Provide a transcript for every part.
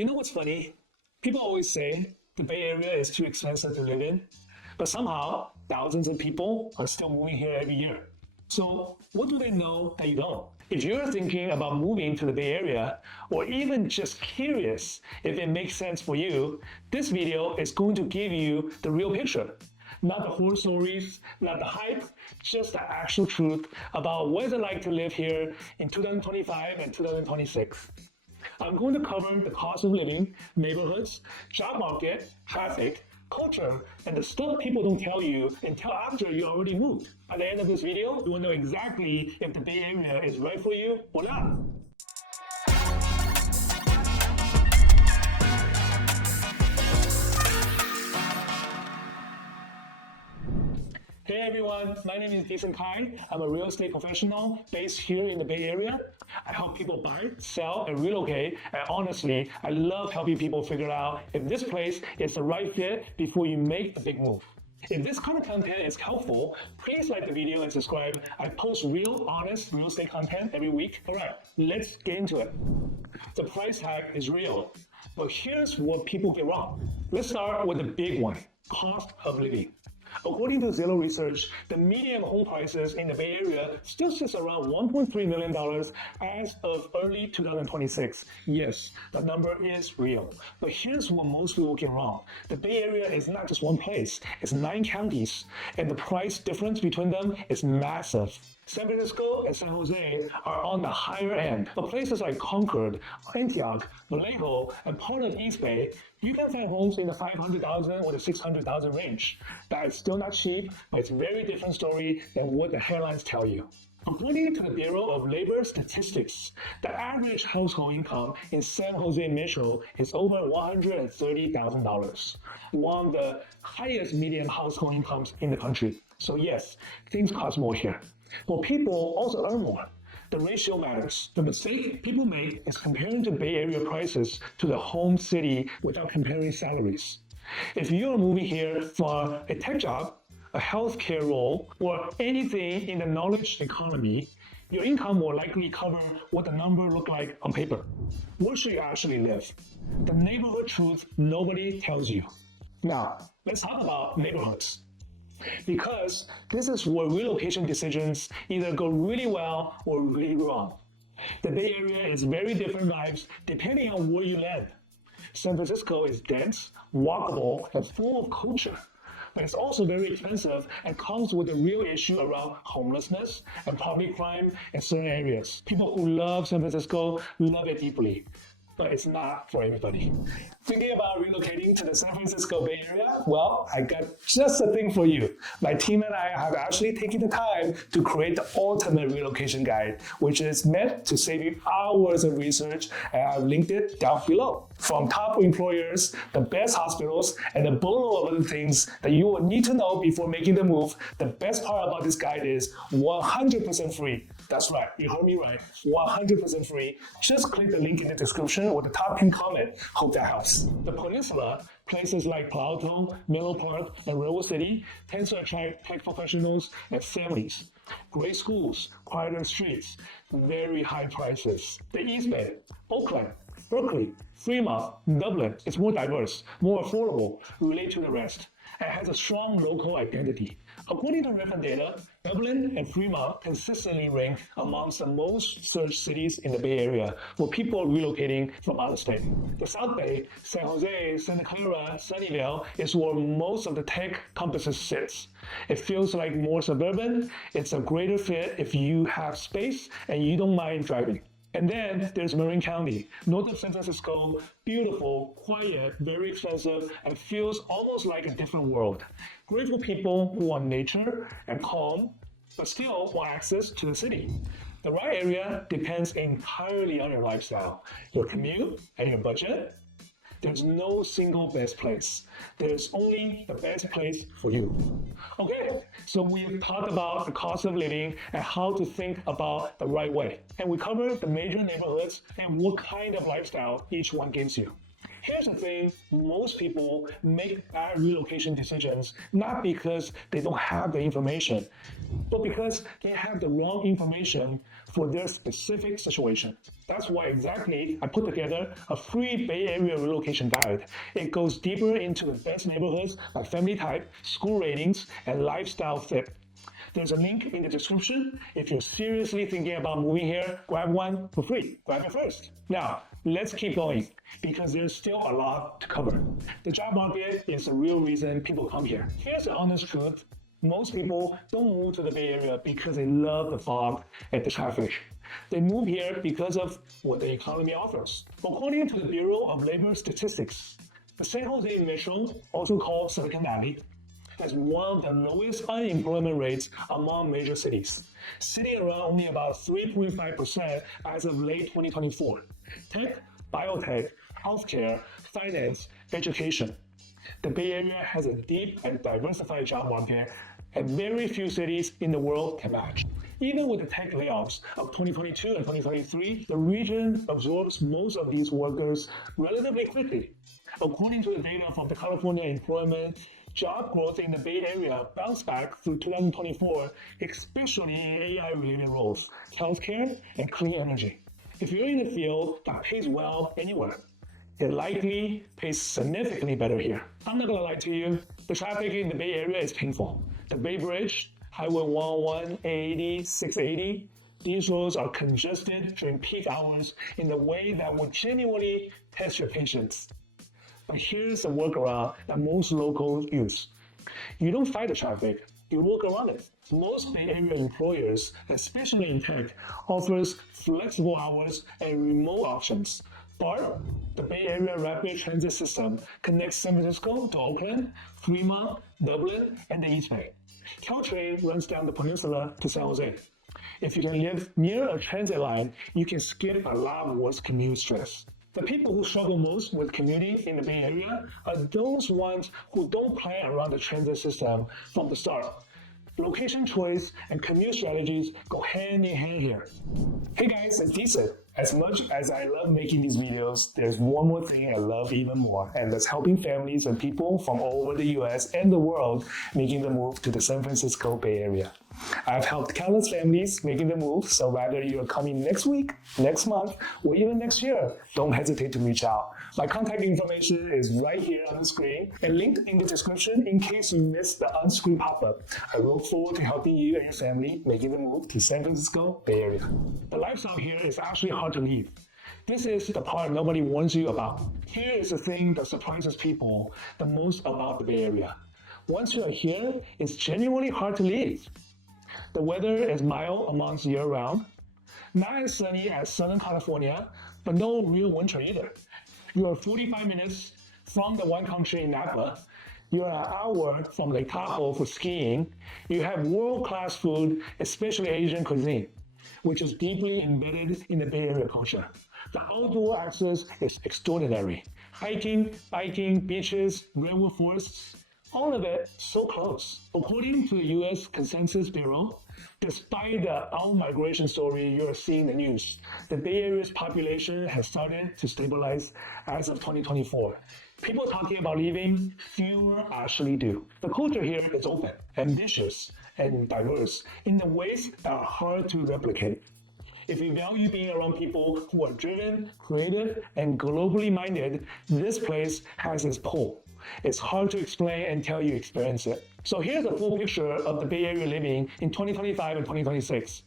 You know what's funny? People always say the Bay Area is too expensive to live in, but somehow thousands of people are still moving here every year. So what do they know that you don't? If you're thinking about moving to the Bay Area, or even just curious if it makes sense for you, this video is going to give you the real picture. Not the horror stories, not the hype, just the actual truth about what it's like to live here in 2025 and 2026. I'm going to cover the cost of living, neighborhoods, job market, traffic, culture, and the stuff people don't tell you until after you already moved. At the end of this video, you will know exactly if the Bay Area is right for you or not. Hey everyone, my name is Disen Cai. I'm a real estate professional based here in the Bay Area. I help people buy, sell, and relocate. And honestly, I love helping people figure out if this place is the right fit before you make a big move. If this kind of content is helpful, please like the video and subscribe. I post real, honest real estate content every week. All right, let's get into it. The price tag is real, but here's what people get wrong. Let's start with the big one, cost of living. According to Zillow research, the median home prices in the Bay Area still sits around $1.3 million as of early 2026. Yes, the number is real. But here's what most people get wrong. The Bay Area is not just one place, it's 9 counties, and the price difference between them is massive. San Francisco and San Jose are on the higher end, but places like Concord, Antioch, Vallejo, and part of East Bay, you can find homes in the $500,000 or the $600,000 range. That is still not cheap, but it's a very different story than what the headlines tell you. According to the Bureau of Labor Statistics, the average household income in San Jose Metro is over $130,000, one of the highest median household incomes in the country. So yes, things cost more here. But people also earn more. The ratio matters. The mistake people make is comparing the Bay Area prices to the home city without comparing salaries. If you are moving here for a tech job, a healthcare role, or anything in the knowledge economy, your income will likely cover what the number look like on paper. Where should you actually live? The neighborhood truth nobody tells you. Now, let's talk about neighborhoods. Because this is where relocation decisions either go really well or really wrong. The Bay Area is very different vibes depending on where you land. San Francisco is dense, walkable, and full of culture. But it's also very expensive and comes with a real issue around homelessness and property crime in certain areas. People who love San Francisco love it deeply, but it's not for everybody. Thinking about relocating to the San Francisco Bay Area? Well, I got just a thing for you. My team and I have actually taken the time to create the ultimate relocation guide, which is meant to save you hours of research, and I've linked it down below. From top employers, the best hospitals, and a boatload of other things that you will need to know before making the move, the best part about this guide is 100% free. That's right, you heard me right, 100% free. Just click the link in the description or the top pinned comment. Hope that helps. The peninsula, places like Palo Alto, Menlo Park, and Redwood City tend to attract tech professionals and families. Great schools, quieter streets, very high prices. The East Bay, Oakland, Berkeley, Fremont, Dublin is more diverse, more affordable, related to the rest, and has a strong local identity. According to recent data, Dublin and Fremont consistently rank amongst the most searched cities in the Bay Area for people relocating from out of state. The South Bay, San Jose, Santa Clara, Sunnyvale is where most of the tech campuses sits. It feels like more suburban. It's a greater fit if you have space and you don't mind driving. And then there's Marin County, north of San Francisco, beautiful, quiet, very expensive, and feels almost like a different world. Great for people who want nature and calm, but still want access to the city. The right area depends entirely on your lifestyle, your commute, and your budget. There's no single best place. There's only the best place for you. Okay, so we've talked about the cost of living and how to think about the right way. And we covered the major neighborhoods and what kind of lifestyle each one gives you. Here's the thing, most people make bad relocation decisions not because they don't have the information, but because they have the wrong information for their specific situation. That's why exactly I put together a free Bay Area relocation guide. It goes deeper into the best neighborhoods by family type, school ratings, and lifestyle fit. There's a link in the description. If you're seriously thinking about moving here, grab one for free. Grab it first. Now, let's keep going because there's still a lot to cover. The job market is the real reason people come here. Here's the honest truth. Most people don't move to the Bay Area because they love the fog and the traffic. They move here because of what the economy offers. According to the Bureau of Labor Statistics, the San Jose Metro, also called Silicon Valley, has one of the lowest unemployment rates among major cities, sitting around only about 3.5% as of late 2024. Tech, biotech, healthcare, finance, education. The Bay Area has a deep and diversified job market, and very few cities in the world can match. Even with the tech layoffs of 2022 and 2023, the region absorbs most of these workers relatively quickly. According to the data from the California Employment, job growth in the Bay Area bounced back through 2024, especially in AI-related roles, healthcare, and clean energy. If you're in a field that pays well anywhere, it likely pays significantly better here. I'm not gonna lie to you, the traffic in the Bay Area is painful. The Bay Bridge, Highway 101, 80, 680, these roads are congested during peak hours in a way that will genuinely test your patience. But here's a workaround that most locals use. You don't fight the traffic, you work around it. Most Bay Area employers, especially in tech, offers flexible hours and remote options. BART, the Bay Area Rapid Transit System, connects San Francisco to Oakland, Fremont, Dublin, and the East Bay. Caltrain runs down the peninsula to San Jose. If you can live near a transit line, you can skip a lot of worse commute stress. The people who struggle most with commuting in the Bay Area are those ones who don't plan around the transit system from the start. Location choice and commute strategies go hand in hand here. Hey guys, it's Disen. As much as I love making these videos, there's one more thing I love even more, and that's helping families and people from all over the US and the world making the move to the San Francisco Bay Area. I've helped countless families making the move, so whether you're coming next week, next month, or even next year, don't hesitate to reach out. My contact information is right here on the screen and linked in the description in case you missed the on-screen pop-up. I look forward to helping you and your family making the move to San Francisco Bay Area. The lifestyle here is actually hard to leave. This is the part nobody warns you about. Here is the thing that surprises people the most about the Bay Area. Once you are here, it's genuinely hard to leave. The weather is mild months year-round, not as sunny as Southern California, but no real winter either. You are 45 minutes from the wine country in Napa. You are an hour from Lake Tahoe for skiing. You have world-class food, especially Asian cuisine, which is deeply embedded in the Bay Area culture. The outdoor access is extraordinary. Hiking, biking, beaches, redwood forests, all of it so close. According to the US Census Bureau, despite the out-migration story you're seeing in the news, the Bay Area's population has started to stabilize as of 2024. People talking about leaving, fewer actually do. The culture here is open, ambitious, and diverse in the ways that are hard to replicate. If you value being around people who are driven, creative, and globally minded, this place has its pull. It's hard to explain until you experience it. So here's a full picture of the Bay Area living in 2025 and 2026.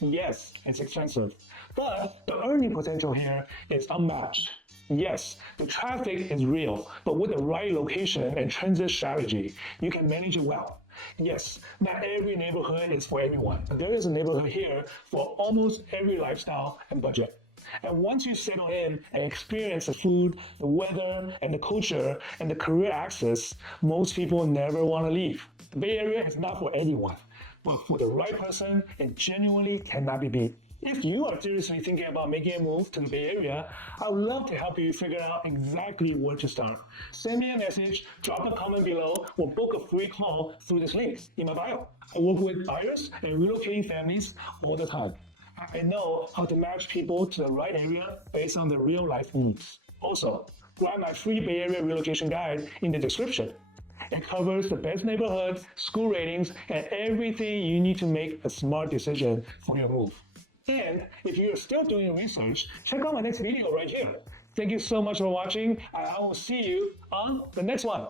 Yes, it's expensive, but the earning potential here is unmatched. Yes, the traffic is real, but with the right location and transit strategy, you can manage it well. Yes, not every neighborhood is for everyone. There is a neighborhood here for almost every lifestyle and budget. And once you settle in and experience the food, the weather, and the culture, and the career access, most people never want to leave. The Bay Area is not for anyone, but for the right person, it genuinely cannot be beat. If you are seriously thinking about making a move to the Bay Area, I would love to help you figure out exactly where to start. Send me a message, drop a comment below, or book a free call through this link in my bio. I work with buyers and relocating families all the time. I know how to match people to the right area based on their real life needs. Also, grab my free Bay Area relocation guide in the description. It covers the best neighborhoods, school ratings, and everything you need to make a smart decision for your move. And if you're still doing your research, check out my next video right here. Thank you so much for watching, and I will see you on the next one.